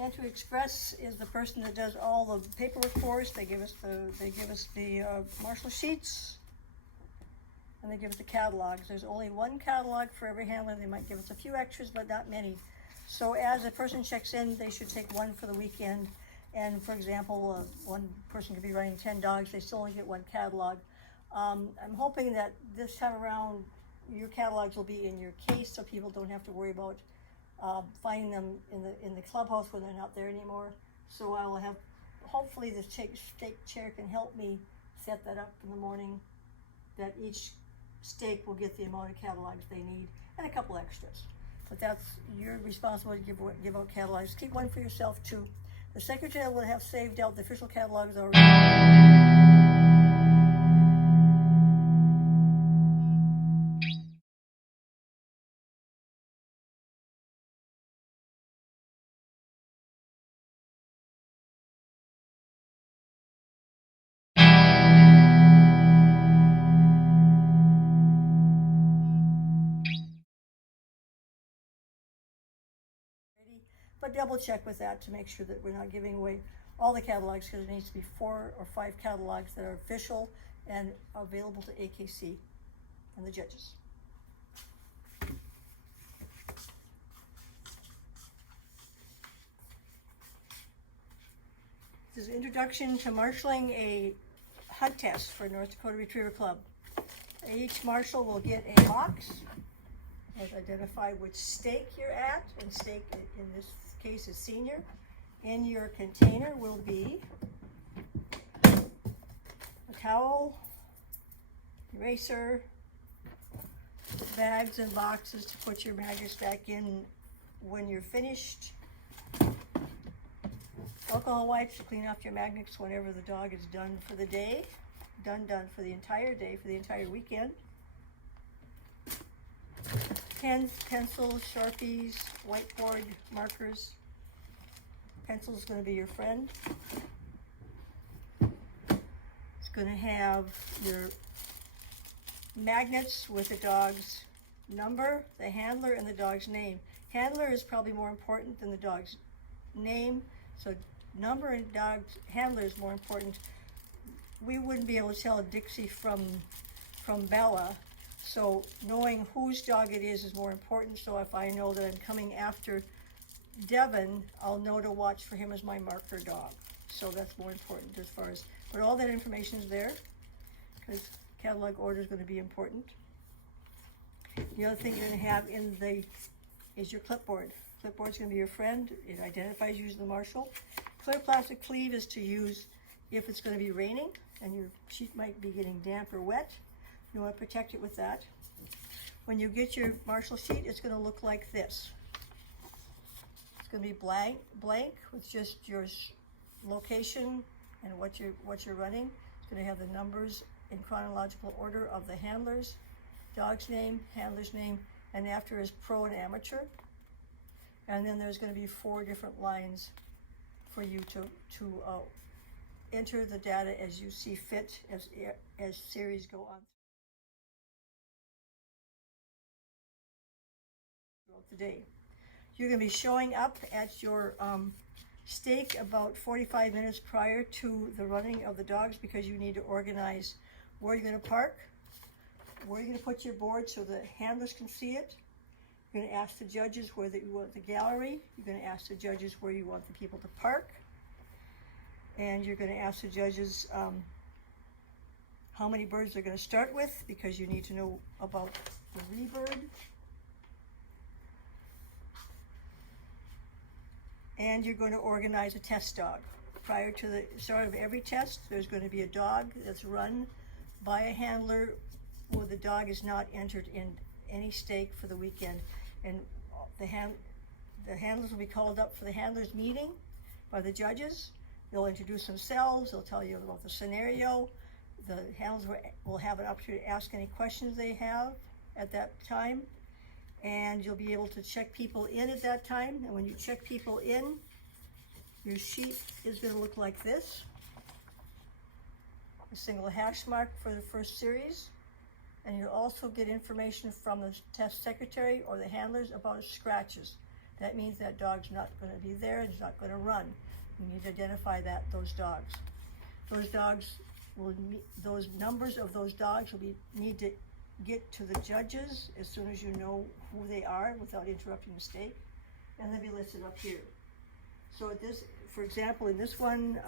Entry Express is the person that does all the paperwork for us. They give us the marshal sheets, and they give us the catalogs. There's only one catalog for every handler. They might give us a few extras, but not many. So as a person checks in, they should take one for the weekend. And for example, one person could be running 10 dogs. They still only get one catalog. I'm hoping that this time around, your catalogs will be in your case, so people don't have to worry about finding them in the clubhouse when they're not there anymore. So I will have, hopefully the stake chair can help me set that up in the morning, that each stake will get the amount of catalogs they need and a couple extras. But that's your responsibility to give out catalogs. Keep one for yourself too. The secretary will have saved out the official catalogs already. But double check with that to make sure that we're not giving away all the catalogs, because there needs to be 4 or 5 catalogs that are official and available to AKC and the judges. This is Introduction to Marshalling a HUD test for North Dakota Retriever Club. Each marshal will get a box and identify which stake you're at, and stake in this case is senior. In your container will be a towel, eraser, bags and boxes to put your magnets back in when you're finished, alcohol wipes to clean off your magnets whenever the dog is done for the day, done for the entire day, for the entire weekend. Pens, pencils, Sharpies, whiteboard markers. Pencil is going to be your friend. It's going to have your magnets with the dog's number, the handler, and the dog's name. Handler is probably more important than the dog's name, so number and dog's handler is more important. We wouldn't be able to tell Dixie from Bella. So knowing whose dog it is more important. So if I know that I'm coming after Devin, I'll know to watch for him as my marker dog. So that's more important as far as, but all that information is there because catalog order is going to be important. The other thing you're going to have is your clipboard. Clipboard is going to be your friend. It identifies you as the marshal. Clear plastic sleeve is to use if it's going to be raining and your sheet might be getting damp or wet. You want to protect it with that. When you get your marshal sheet, it's going to look like this. It's going to be blank with just your location and what you're running. It's going to have the numbers in chronological order of the handlers, dog's name, handler's name, and after is pro and amateur. And then there's going to be 4 different lines for you to enter the data as you see fit as series go on throughout the day. You're going to be showing up at your stake about 45 minutes prior to the running of the dogs because you need to organize where you're going to park, where you're going to put your board so the handlers can see it. You're going to ask the judges where you want the gallery. You're going to ask the judges where you want the people to park. And you're going to ask the judges how many birds they're going to start with because you need to know about the rebird. And you're going to organize a test dog. Prior to the start of every test, there's going to be a dog that's run by a handler where the dog is not entered in any stake for the weekend. And the handlers will be called up for the handlers meeting by the judges. They'll introduce themselves. They'll tell you about the scenario. The handlers will have an opportunity to ask any questions they have at that time. And you'll be able to check people in at that time. And when you check people in, your sheet is going to look like this. A single hash mark for the first series. And you'll also get information from the test secretary or the handlers about scratches. that means that dog's not going to be there and it's not going to run. You need to identify those dogs. Those numbers of those dogs will need to get to the judges as soon as you know who they are without interrupting the stake, and they'll be listed up here. So for example, in this one,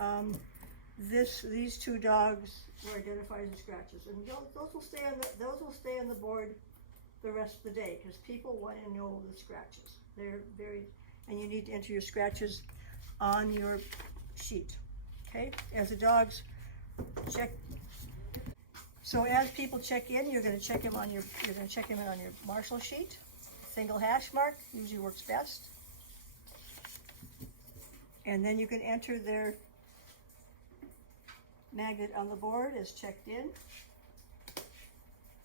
these two dogs were identified as scratches, and those will stay on the board the rest of the day because people want to know the scratches. And you need to enter your scratches on your sheet. Okay, as the dogs check. So as people check in, you're going to check them in on your Marshall sheet. Single hash mark usually works best. And then you can enter their magnet on the board as checked in.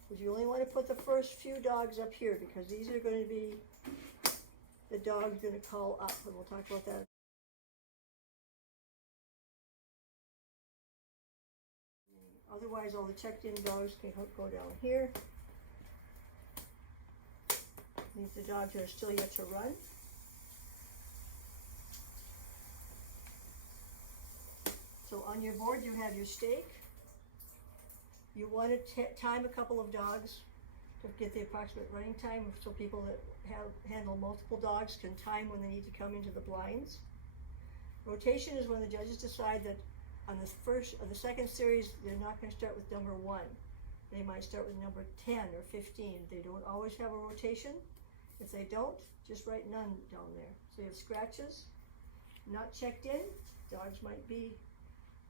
But you only want to put the first few dogs up here because these are going to be the dogs going to call up, and we'll talk about that. Otherwise, all the checked-in dogs can go down here. These are the dogs that are still yet to run. So on your board, you have your stake. You want to time a couple of dogs to get the approximate running time, so people that handle multiple dogs can time when they need to come into the blinds. Rotation is when the judges decide that on the second series, they're not going to start with number 1. They might start with number 10 or 15. They don't always have a rotation. If they don't, just write none down there. So you have scratches, not checked in. Dogs might be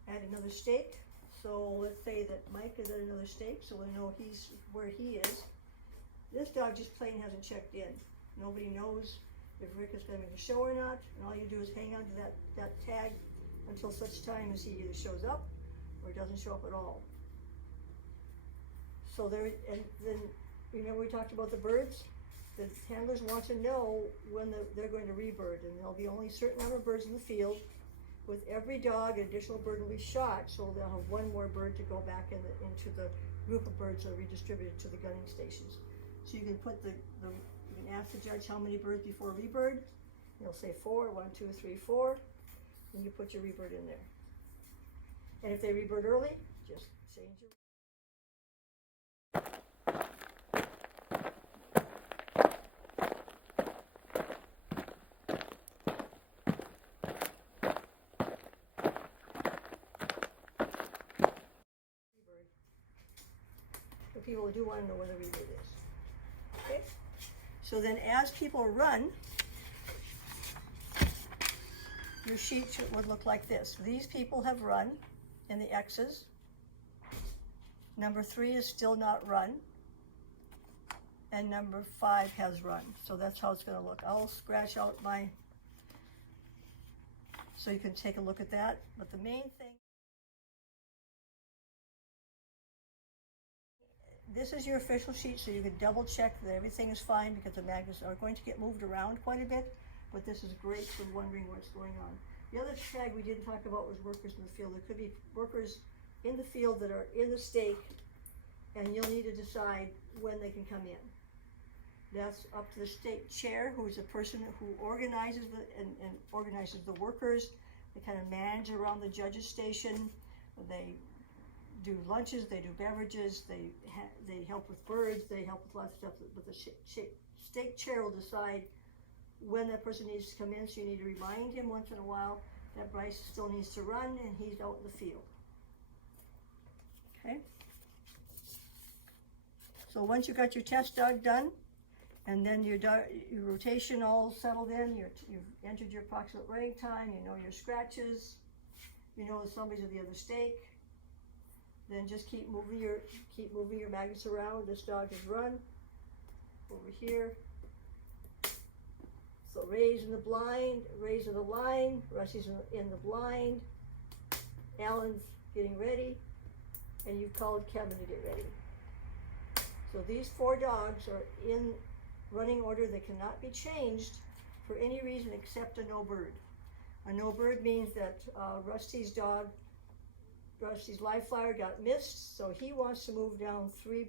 at another stake. So let's say that Mike is at another stake, so we know where he is. This dog just plain hasn't checked in. Nobody knows if Rick is going to make a show or not, and all you do is hang on to that tag until such time as he either shows up or doesn't show up at all. So and then remember we talked about the birds? The handlers want to know when they're going to rebird, and there'll be only a certain number of birds in the field. With every dog, an additional bird will be shot, so they'll have one more bird to go back into the group of birds that are redistributed to the gunning stations. So you can put you can ask the judge how many birds before rebird. He'll say 4, 1, 2, 3, 4. And you put your rebird in there. And if they rebird early, just change your. So people do want to know where the rebird is. Okay? So then as people run, your sheet would look like this. These people have run in the X's. Number 3 is still not run. And number 5 has run. So that's how it's going to look. I'll scratch out so you can take a look at that. But the main thing, this is your official sheet, so you can double check that everything is fine because the magnets are going to get moved around quite a bit. But this is great for wondering what's going on. The other tag we didn't talk about was workers in the field. There could be workers in the field that are in the stake, and you'll need to decide when they can come in. That's up to the stake chair, who is the person who organizes organizes the workers. They kind of manage around the judges' station. They do lunches, they do beverages, they help with birds, they help with lots of stuff. But the stake chair will decide when that person needs to come in, so you need to remind him once in a while that Bryce still needs to run and he's out in the field. Okay? So once you got your test dog done, and then your rotation all settled in, you've entered your approximate running time, you know your scratches, you know the somebody's at the other stake, then just keep moving your magnets around. This dog has run over here. So Ray's in the blind, Ray's in the line, Rusty's in the blind, Alan's getting ready, and you've called Kevin to get ready. So these 4 dogs are in running order. They cannot be changed for any reason except a no bird. A no bird means that Rusty's live flyer got missed, so he wants to move down 3.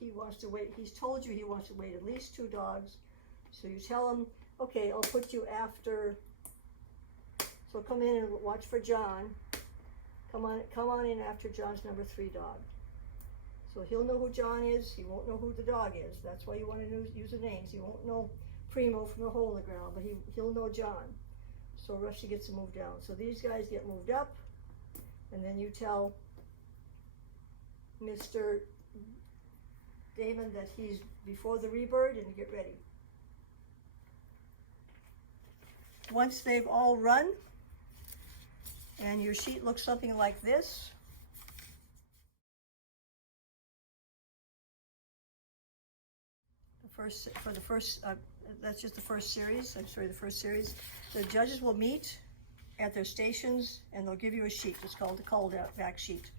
He wants to wait. He's told you he wants to wait at least 2 dogs. So you tell him okay, I'll put you after, so come in and watch for John. Come on in after John's number 3 dog. So he'll know who John is, he won't know who the dog is. That's why you want to use the names. He won't know Primo from the hole in the ground, but he'll know John. So Rusty gets to move down. So these guys get moved up, and then you tell Mr. Damon that he's before the rebird and get ready. Once they've all run, and your sheet looks something like this, that's just the first series. I'm sorry, the first series. The judges will meet at their stations and they'll give you a sheet. It's called the callback sheet.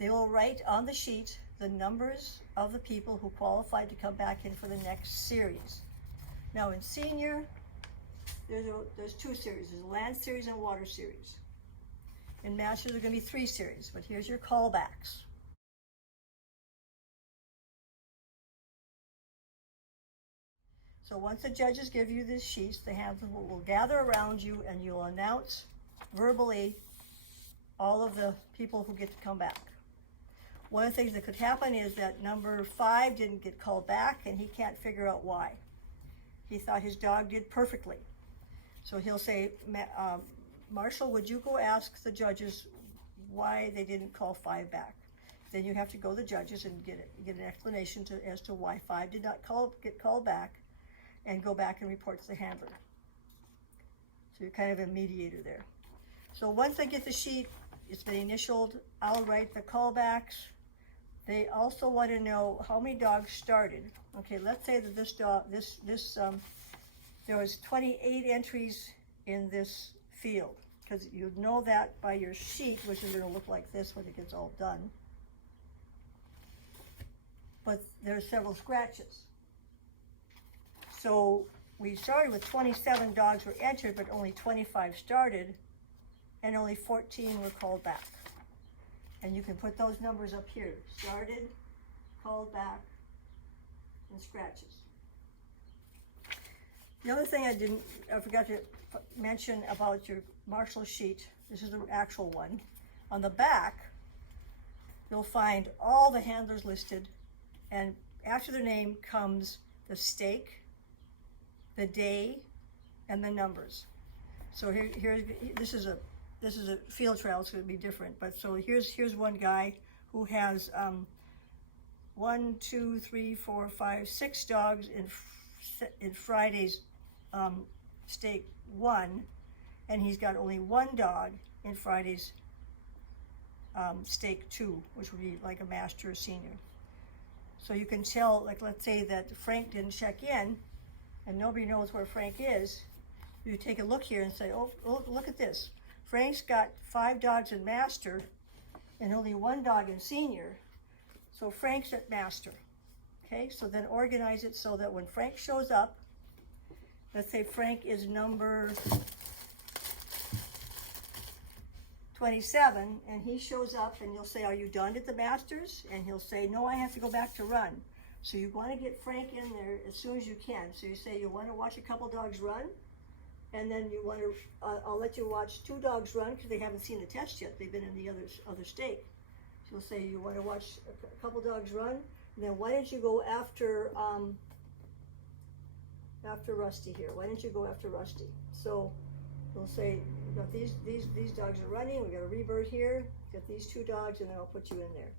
They will write on the sheet the numbers of the people who qualified to come back in for the next series. Now in senior, there's 2 series. There's a land series and water series. In masters, there are going to be 3 series, but here's your callbacks. So once the judges give you these sheets, the handlers will gather around you and you'll announce verbally all of the people who get to come back. One of the things that could happen is that number 5 didn't get called back and he can't figure out why. He thought his dog did perfectly. So he'll say, Marshall, would you go ask the judges why they didn't call 5 back? Then you have to go to the judges and get an explanation as to why 5 did not get called back, and go back and report to the handler. So you're kind of a mediator there. So once I get the sheet, it's been initialed, I'll write the callbacks. They also want to know how many dogs started. Okay, let's say that there was 28 entries in this field, because you'd know that by your sheet, which is going to look like this when it gets all done. But there are several scratches. So we started with 27 dogs were entered, but only 25 started, and only 14 were called back. And you can put those numbers up here. Started, called back, and scratches. The other thing I forgot to mention about your Marshall sheet, this is the actual one. On the back, you'll find all the handlers listed, and after their name comes the stake, the day, and the numbers. So this is a field trial. It's going to be different. But so here's one guy who has 1, 2, 3, 4, 5, 6 dogs in Friday's stake 1, and he's got only 1 dog in Friday's stake 2, which would be like a master or senior. So you can tell, like let's say that Frank didn't check in, and nobody knows where Frank is. You take a look here and say, oh, look at this. Frank's got 5 dogs in master and only 1 dog in senior. So Frank's at master. Okay, so then organize it so that when Frank shows up, let's say Frank is number 27, and he shows up and you'll say, are you done at the masters? And he'll say, no, I have to go back to run. So you want to get Frank in there as soon as you can. So you say you want to watch a couple dogs run, and then you want to, I'll let you watch 2 dogs run because they haven't seen the test yet. They've been in the other stake. So you'll say you want to watch a couple dogs run, and then why don't you go after Rusty here? Why don't you go after Rusty? So we'll say, we've got these dogs are running, we got a rebird here, got these 2 dogs, and then I'll put you in there.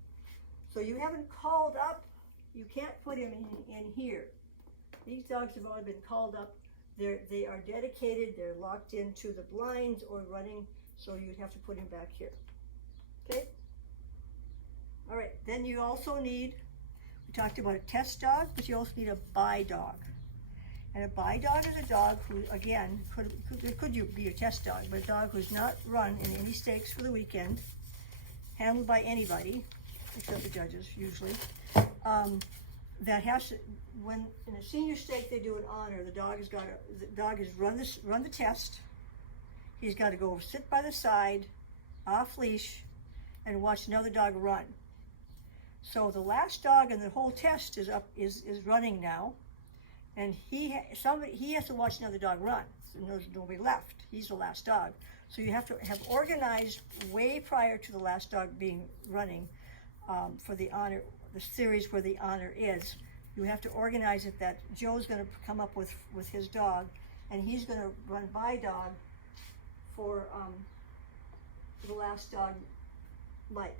So you haven't called up, you can't put him in here. These dogs have already been called up. They are dedicated, they're locked into the blinds or running, so you'd have to put him back here. Okay? All right, then you also need, we talked about a test dog, but you also need a buy dog. And a buy dog is a dog who, again, could be a test dog, but a dog who's not run in any stakes for the weekend, handled by anybody, except the judges usually. That has to, when in a senior stake they do an honor, the dog has run the test. He's got to go sit by the side, off leash, and watch another dog run. So the last dog in the whole test is running now. and he has to watch another dog run. So there's nobody left. He's the last dog. So you have to have organized way prior to the last dog being running for the honor, the series where the honor is. You have to organize it that Joe's going to come up with his dog, and he's going to run by dog for the last dog, Mike,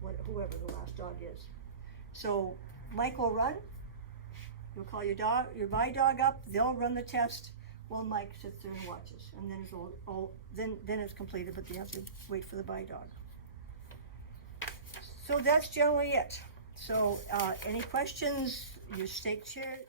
whoever the last dog is. So Mike will run. You'll call your by dog up. They'll run the test. Well, Mike sits there and watches, and then then it's completed. But you have to wait for the by dog. So that's generally it. So any questions? Your state chair.